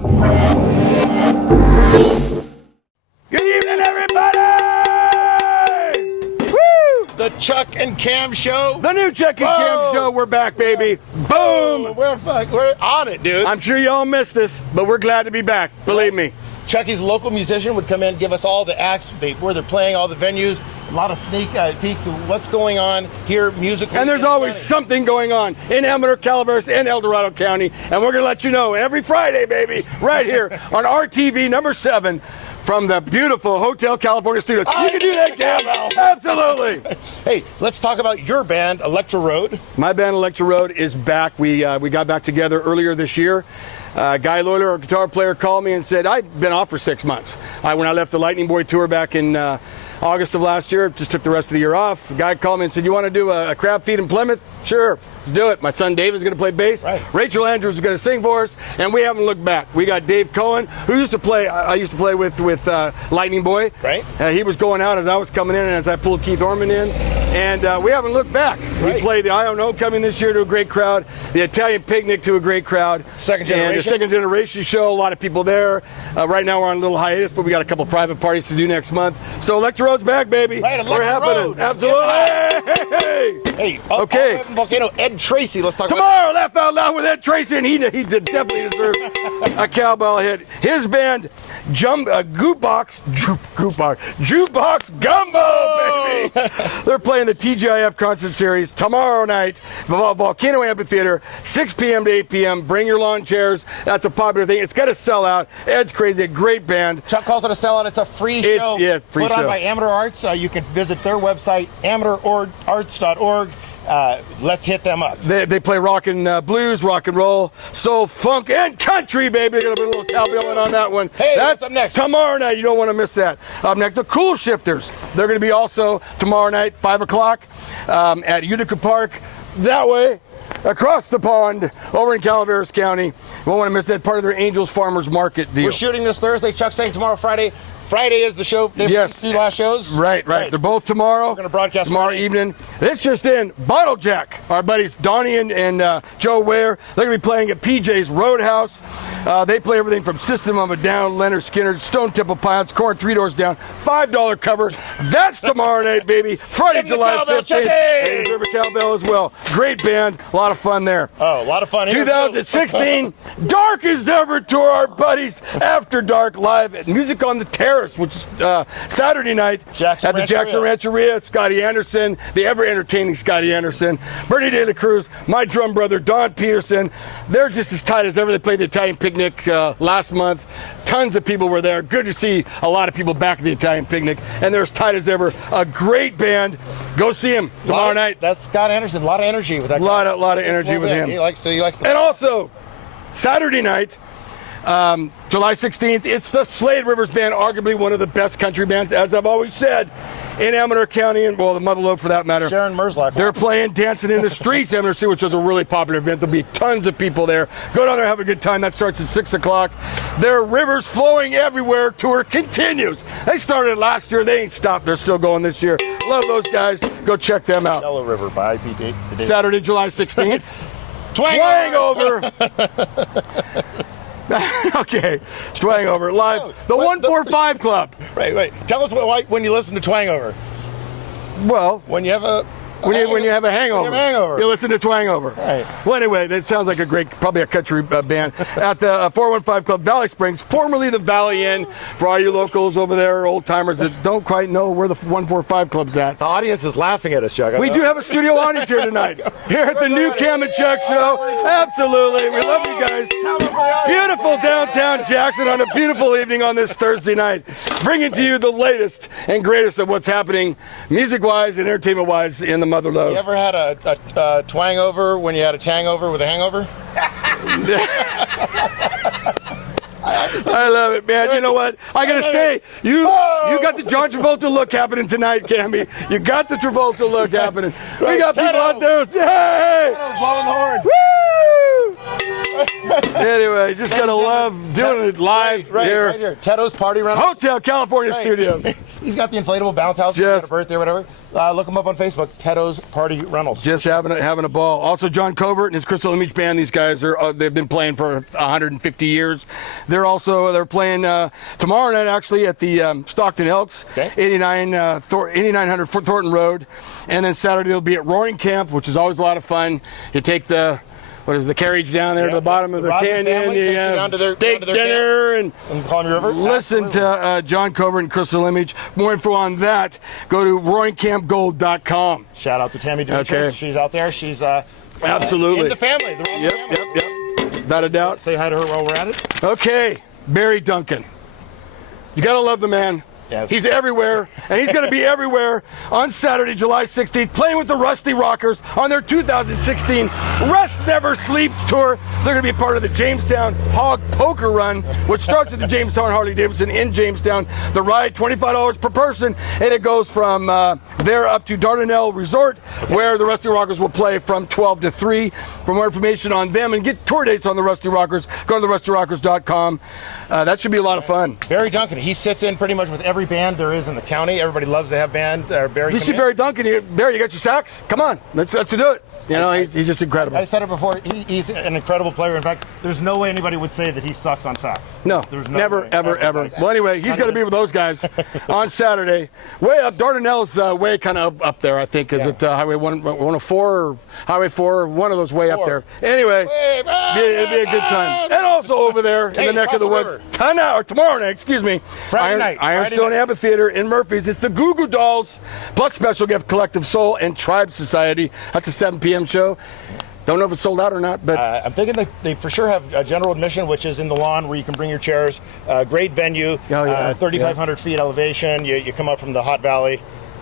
Good evening, everybody! Woo! The Chuck and Kam Show. The new Chuck and Kam Show. We're back, baby. Boom! We're on it, dude. I'm sure you all missed us, but we're glad to be back. Believe me. Chucky's local musician would come in, give us all the acts, where they're playing, all the venues, a lot of sneak peeks to what's going on here musically. And there's always something going on in Amador, Calaveras, and El Dorado County. And we're going to let you know every Friday, baby, right here on RTV number 7 from the beautiful Hotel California Studios. You can do that, Kam. Absolutely. Hey, let's talk about your band, Electra Road. My band, Electra Road, is back. We got back together earlier this year. Guy Loyler, our guitar player, called me and said, I've been off for 6 months. When I left the Lightning Boy tour back in August of last year, just took the rest of the year off. The guy called me and said, you want to do a crab feed in Plymouth? Sure, let's do it. My son David's going to play bass. Right. Rachel Andrews is going to sing for us, and we haven't looked back. We got Dave Cohen, who used to play, I used to play with Lightning Boy. Right. He was going out as I was coming in and as I pulled Keith Orman in, and we haven't looked back. Right. We played the Iron Homecoming this year to a great crowd, the Italian Picnic to a great crowd. Second Generation. And the Second Generation show, a lot of people there. Right now we're on a little hiatus, but we got a couple private parties to do next month. So Electra Road's back, baby. Right, we're happening. Road. Absolutely. Hey, okay. Volcano, Ed Tracy, let's talk Tomorrow, Laugh Out Loud with Ed Tracy, and he definitely deserves a cowbell hit. His band, Jukebox Gumbo, baby. They're playing the TGIF concert series tomorrow night, Volcano Amphitheater, 6 p.m. to 8 p.m. Bring your lawn chairs. That's a popular thing. It's got to sell out. Ed's crazy, a great band. Chuck calls it a sellout. It's a free show. Yeah, free put show. on by AMADOR Arts. You can visit their website, amadorarts.org. Let's hit them up. They play rock and blues, rock and roll, soul, funk, and country, baby. They're going to put a little cowbell on that one. Hey, that's up next. Tomorrow night. You don't want to miss that. Up next, the Cool Shifters. They're going to be also tomorrow night, 5 o'clock at Utica Park. That way, across the pond, over in Calaveras County. You won't want to miss that, part of their Angels Farmers Market deal. We're shooting this Thursday. Chuck's saying tomorrow, Friday. Friday is the show. Yes. 2 last shows. Right. They're both tomorrow. We're going to broadcast tomorrow evening. This just in, Bottle Jack. Our buddies Donnie and Joe Ware. They're going to be playing at PJ's Roadhouse. They play everything from System of a Down, Leonard Skinner, Stone Temple Pilots, Korn, Three Doors Down. $5 cover. That's tomorrow night, baby. Friday, July 15th. They deserve a cowbell as well. Great band. A lot of fun there. Oh, a lot of fun here. 2016, Dark as Ever tour. Our buddies After Dark live at Music on the Terrace, which is Saturday night at the Jackson Rancheria. Scotty Anderson, the ever-entertaining Scotty Anderson, Bernie De La Cruz, my drum brother, Don Peterson. They're just as tight as ever. They played the Italian Picnic last month. Tons of people were there. Good to see a lot of people back at the Italian Picnic. And they're as tight as ever. A great band. Go see him tomorrow night. That's Scott Anderson. A lot of energy with that guy. A lot of energy with him. He likes And also, Saturday night, July 16th, it's the Slade Rivers Band, arguably one of the best country bands, as I've always said, in Amador County, and well, the Mother Lode for that matter. Sharon MERZLAK. They're playing Dancing in the Streets, Amador City, which is a really popular event. There'll be tons of people there. Go down there, have a good time. That starts at 6 o'clock. Their Rivers Flowing Everywhere tour continues. They started last year. They ain't stopped. They're still going this year. Love those guys. Go check them out. Yellow River by IP. Saturday, July 16th. Twang over. Okay, Twang Over live. The 145 Club. Right. Tell us when you listen to Twang Over. Well, when you have a when you have a hangover, you listen to Twang Over. Right. Well, anyway, that sounds like probably a country band at the 415 Club, Valley Springs, formerly the Valley Inn. For all you locals over there, old timers that don't quite know where the 145 Club's at. The audience is laughing at us, Chuck. We do have a studio audience here tonight. Here at the new Kam Chuck Show. Absolutely, we love you guys. Beautiful downtown Jackson on a beautiful evening on this Thursday night, bringing to you the latest and greatest of what's happening, music-wise and entertainment-wise in the Mother Lode. You ever had a twang over when you had a tang over with a hangover? I love it, man. You know what? I gotta say, you got the John Travolta look happening tonight, Cammy. You got the Travolta look happening. We got people out there. Hey! Blowing the horn. Woo! Anyway, just gotta love doing it live here. Right here. Teto's Party Rental. Hotel California Studios. He's got the inflatable bounce house. Just a birthday or whatever. Look him up on Facebook. Teto's Party Rentals. Just having a ball. Also, John Covert and his Crystal Image Band. These guys they've been playing for 150 years. They're playing tomorrow night actually at the Stockton Elks, 8900 Thornton Road, and then Saturday they'll be at Roaring Camp, which is always a lot of fun. You take the carriage down there to the bottom of the canyon. You have steak dinner and Palm River. Listen to John Covert and Crystal Image. More info on that, go to roaringcampgold.com. Shout out to Tammy Duchess. She's out there. She's absolutely in the family. Yep. Without a doubt. Say hi to her while we're at it. Okay, Barry Duncan. You gotta love the man. Yes. He's everywhere, and he's going to be everywhere on Saturday, July 16th, playing with the Rusty Rockers on their 2016 Rest Never Sleeps Tour. They're going to be a part of the Jamestown Hog Poker Run, which starts at the Jamestown Harley-Davidson in Jamestown. The ride, $25 per person, and it goes from there up to Dardanelle Resort, where the Rusty Rockers will play from 12 to 3. For more information on them and get tour dates on the Rusty Rockers, go to therustyrockers.com. That should be a lot of fun. Barry Duncan, he sits in pretty much with every band there is in the county. Everybody loves to have bands. Barry, you see Barry Duncan here. Barry, you got your sax? Come on, let's do it. You know, he's just incredible. I said it before. He's an incredible player. In fact, there's no way anybody would say that he sucks on sax. No, never, ever. Well, anyway, he's going to be with those guys on Saturday. Way up, Dardanelle's way kind of up there, I think. Is it Highway 104 or Highway 4? One of those way up there. Anyway, it'd be a good time. And also over there in the neck of the woods, tomorrow night, Friday night. Ironstone Amphitheater in Murphy's. It's the Goo Goo Dolls plus Special Gift Collective Soul and Tribe Society. That's a 7 p.m. show. Don't know if it's sold out or not, but I'm thinking they for sure have a general admission, which is in the lawn where you can bring your chairs. Great venue, 3,500 feet elevation. You come up from the Hot Valley.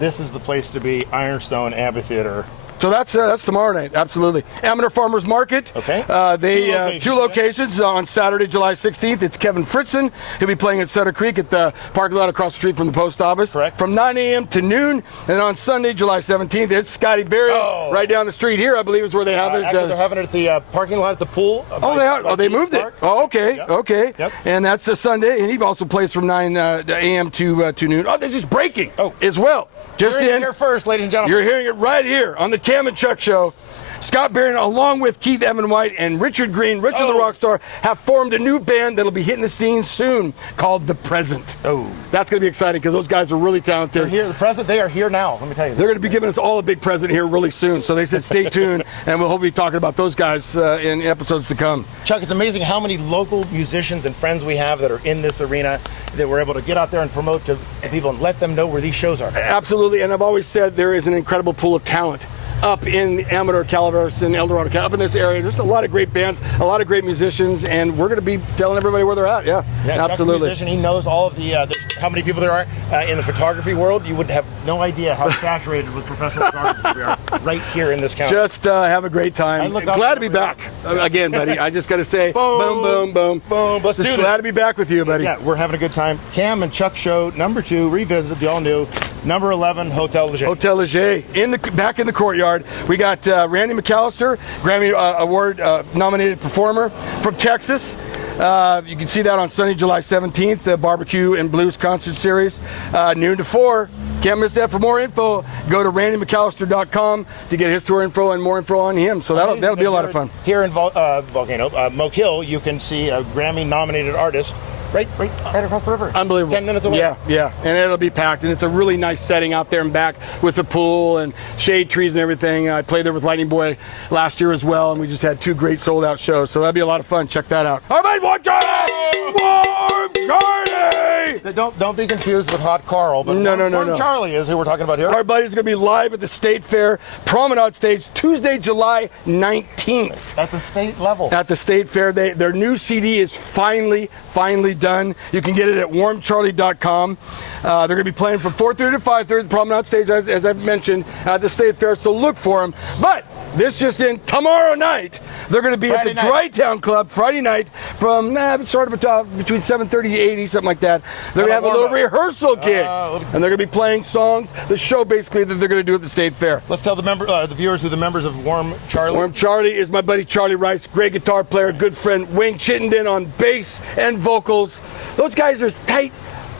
This is the place to be, Ironstone Amphitheater. So that's tomorrow night, absolutely. AMADOR Farmers Market. Okay. Two locations on Saturday, July 16th. It's Kevin Fritzen. He'll be playing at Sutter Creek at the parking lot across the street from the post office. Correct. From 9 a.m. to noon. And on Sunday, July 17th, it's Scotty Berry right down the street here, I believe is where they have it. Actually, they're having it at the parking lot at the pool. They are. They moved it. Oh, okay. Yep. Okay. Yep. And that's a Sunday. And he also plays from 9 a.m. to noon. Oh, they're just breaking as well. Just You're here first, ladies and gentlemen. You're hearing it right here on the Kam and Chuck Show. Scott Barron, along with Keith Evan White and Richard Green, Richard the Rockstar, have formed a new band that'll be hitting the scene soon called The Present. Oh. That's going to be exciting because those guys are really talented. They're here, The Present, they are here now, let me tell you. They're going to be giving us all a big present here really soon. So they said stay tuned, and we'll hopefully be talking about those guys in episodes to come. Chuck, it's amazing how many local musicians and friends we have that are in this arena that we're able to get out there and promote to people and let them know where these shows are. Absolutely, and I've always said there is an incredible pool of talent up in Amador, Calaveras, and El Dorado, up in this area. There's a lot of great bands, a lot of great musicians, and we're going to be telling everybody where they're at. Yeah, absolutely. Chuck's a musician. He knows all of the how many people there are in the photography world. You would have no idea how saturated with professional photographers we are right here in this county. Just have a great time. Glad to be back again, buddy. I just got to say, boom, boom, boom, boom. Let's do this. Glad to be back with you, buddy. Yeah, we're having a good time. Kam and Chuck Show #2 revisited the all new #11 Hotel Leger. Hotel Leger back in the courtyard. We got Randy McAllister, Grammy Award nominated performer from Texas. You can see that on Sunday, July 17th, the Barbecue and Blues concert series, noon to 4. Can't miss that. For more info, go to randymcallister.com to get his tour info and more info on him. So that'll be a lot of fun. Here in Volcano, Moke Hill, you can see a Grammy-nominated artist right across the river. Unbelievable. 10 minutes away. Yeah. And it'll be packed. And it's a really nice setting out there and back with the pool and shade trees and everything. I played there with Lightning Boy last year as well, and we just had 2 great sold-out shows. So that'll be a lot of fun. Check that out. All right, Warm Charlie! Don't be confused with Hot Carl, but no. Charlie is who we're talking about here. Our buddy's going to be live at the State Fair Promenade Stage Tuesday, July 19th. At the state level. At the State Fair. Their new CD is finally done. You can get it at warmcharlie.com. They're going to be playing from 4:30 to 5:30 at the Promenade Stage, as I've mentioned, at the State Fair, so look for them. But this just in, tomorrow night, they're going to be at the Dry Town Club Friday night from sort of between 7:30 to 8, something like that. They're going to have a little rehearsal gig, and they're going to be playing songs, the show basically that they're going to do at the State Fair. Let's tell the viewers who the members of Warm Charlie. Warm Charlie is my buddy Charlie Rice, great guitar player, good friend. Wayne Chittenden on bass and vocals. Those guys are tight.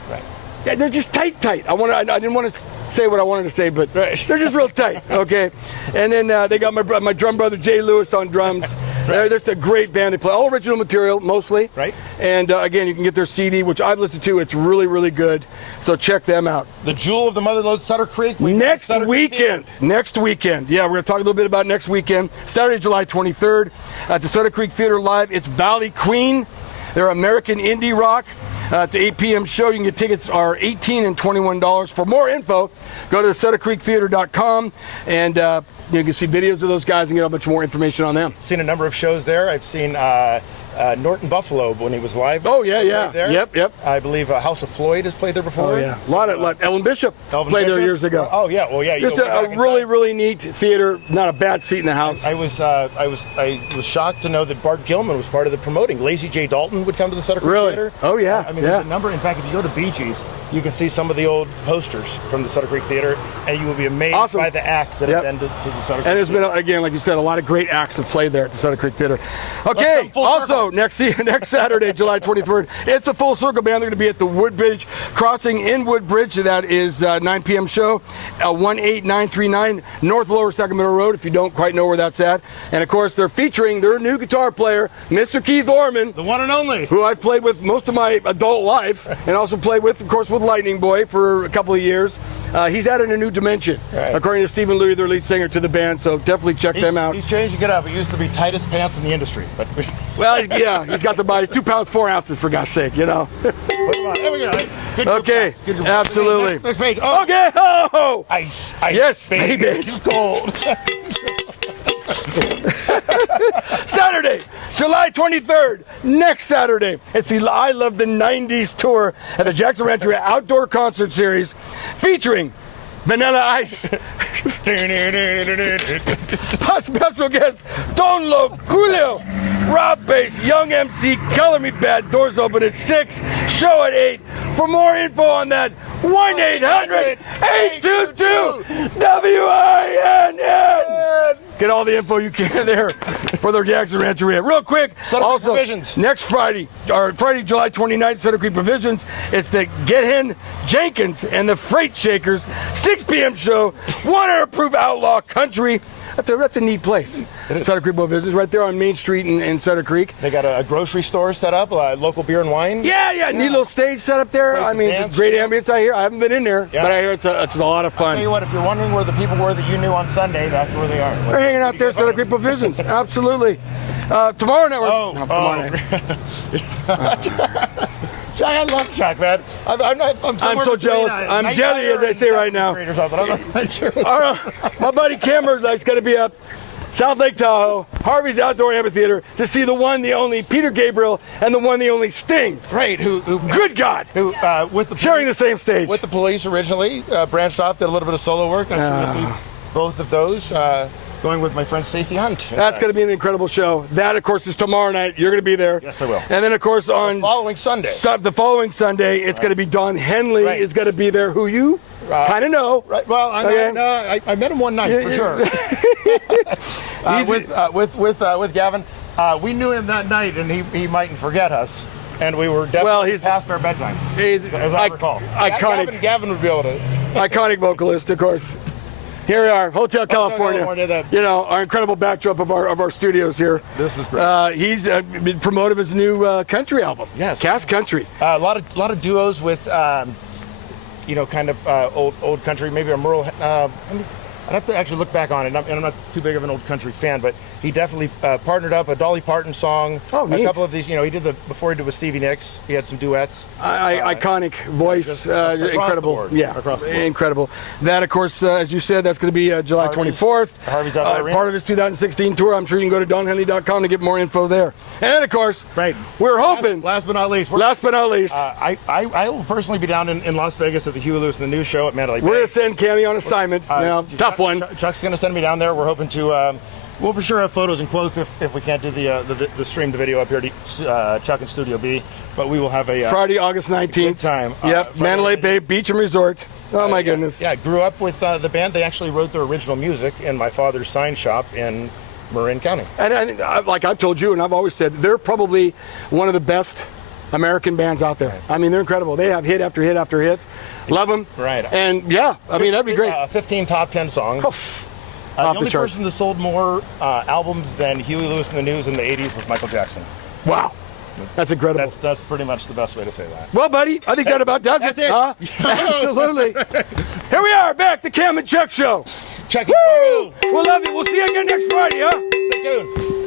Right. They're just tight. I didn't want to say what I wanted to say, but they're just real tight, okay? And then they got my drum brother Jay Lewis on drums. They're just a great band. They play all original material, mostly. Right. And again, you can get their CD, which I've listened to. It's really, really good. So check them out. The jewel of the Mother Lode, Sutter Creek. Next weekend. Yeah, we're going to talk a little bit about next weekend. Saturday, July 23rd at the Sutter Creek Theater Live. It's Valley Queen. They're American indie rock. It's an 8 p.m. show. You can get tickets are $18 and $21. For more info, go to SutterCreekTheater.com and you can see videos of those guys and get a bunch more information on them. Seen a number of shows there. I've seen Norton Buffalo when he was live. Oh yeah. There. Yep. I believe House of Floyd has played there before. Oh yeah. A lot of Ellen Bishop played there years ago. Oh yeah. Well yeah. Just a really neat theater. Not a bad seat in the house. I was shocked to know that Bart Gilman was part of the promoting. Lazy J. Dalton would come to the Sutter Creek Theater. Oh yeah. I mean, there's a number. In fact, if you go to Bee Gees, you can see some of the old posters from the Sutter Creek Theater, and you will be amazed by the acts that have been to the Sutter Creek. And there's been, again, like you said, a lot of great acts have played there at the Sutter Creek Theater. Okay, also next Saturday, July 23rd, it's a full circle band. They're going to be at the Woodbridge Crossing in Woodbridge. That is 9 p.m. show, 18939 North Lower Sacramento Road, if you don't quite know where that's at. And of course, they're featuring their new guitar player, Mr. Keith Orman, the one and only, who I've played with most of my adult life, and also played with, of course, with Lightning Boy for a couple of years. He's added a new dimension, according to Stephen Louie, their lead singer, to the band. So definitely check them out. He's changing it up. He used to be tightest pants in the industry, but well, yeah, he's got the body. He's 2 pounds 4 ounces, for gosh sake, you know. There we go. Good okay, absolutely. Next page. Oh. Okay. Oh. Ice. Yes, baby. Too cold. Saturday, July 23rd, next Saturday. It's the I Love the 90s tour at the Jackson Rancheria Outdoor Concert Series featuring Vanilla Ice. Special guest, Don Julio. Rob Bass, Young MC, Color Me Bad. Doors open at 6, show at 8. For more info on that, 1-800-822-WINN. Get all the info you can there for the Jackson Rancheria. Real quick, also, next Friday, July 29th, Sutter Creek Provisions, it's the Get Hen Jenkins and the Freight Shakers, 6 p.m. show, 100 proof outlaw country. That's a neat place. Sutter Creek Provisions, right there on Main Street in Sutter Creek. They got a grocery store set up, local beer and wine. Yeah. Neat little stage set up there. I mean, it's a great ambience I hear. I haven't been in there, but I hear it's a lot of fun. I'll tell you what, if you're wondering where the people were that you knew on Sunday, that's where they are. They're hanging out there, Sutter Creek Provisions. Absolutely. Tomorrow night. Tomorrow night. Chuck, I love Chuck, man. I'm so jealous. I'm jelly, as I say right now. I'm not sure. My buddy Kam MERZLAK's going to be up South Lake Tahoe, Harvey's Outdoor Amphitheater, to see the one, the only Peter Gabriel and the one, the only Sting. Right. Who good God. Who with the sharing the same stage. With the Police originally, branched off, did a little bit of solo work. I'm sure you'll see both of those. Going with my friend Stacey Hunt. That's going to be an incredible show. That, of course, is tomorrow night. You're going to be there. Yes, I will. And then, of course, on the following Sunday. It's going to be Don Henley is going to be there, who you kind of know. Right. Well, I met him one night for sure. With Gavin, we knew him that night, and he mightn't forget us. And we were definitely past our bedtime. He's as I recall. Iconic. Gavin would be able to. Iconic vocalist, of course. Here we are, Hotel California. You know, our incredible backdrop of our studios here. This is great. He's been promoting his new country album. Yes. Cass Country. A lot of duos with, kind of old country. Maybe a Merle. I'd have to actually look back on it. And I'm not too big of an old country fan, but he definitely partnered up a Dolly Parton song. Oh, neat. A couple of these, he did before he did with Stevie Nicks. He had some duets. Iconic voice, incredible. Across the board. Incredible. That, of course, as you said, that's going to be July 24th. Harvey's Outdoor part of his 2016 tour. I'm sure you can go to donhenley.com to get more info there. And of course, we're hoping. Last but not least. I will personally be down in Las Vegas at the Huey Lewis and the News show at Mandalay Bay. We're going to send Cammy on assignment. Tough one. Chuck's going to send me down there. We're hoping to We'll for sure have photos and quotes if we can't do the stream the video up here to Chuck and Studio B, but we will have a Friday, August 19th. good time. Yep, Mandalay Bay Beach and Resort. Oh my goodness. Yeah, grew up with the band. They actually wrote their original music in my father's sign shop in Marin County. And like I've told you, and I've always said, they're probably one of the best American bands out there. I mean, they're incredible. They have hit after hit after hit. Love them. Right. And yeah, I mean, that'd be great. 15 top 10 songs. The only person that sold more albums than Huey Lewis and the News in the 80s was Michael Jackson. Wow. That's incredible. That's pretty much the best way to say that. Well, buddy, I think that about does it. Huh? Absolutely. Here we are, back, the Kam and Chuck Show. Check it. We'll love you. We'll see you again next Friday, huh? Stay tuned.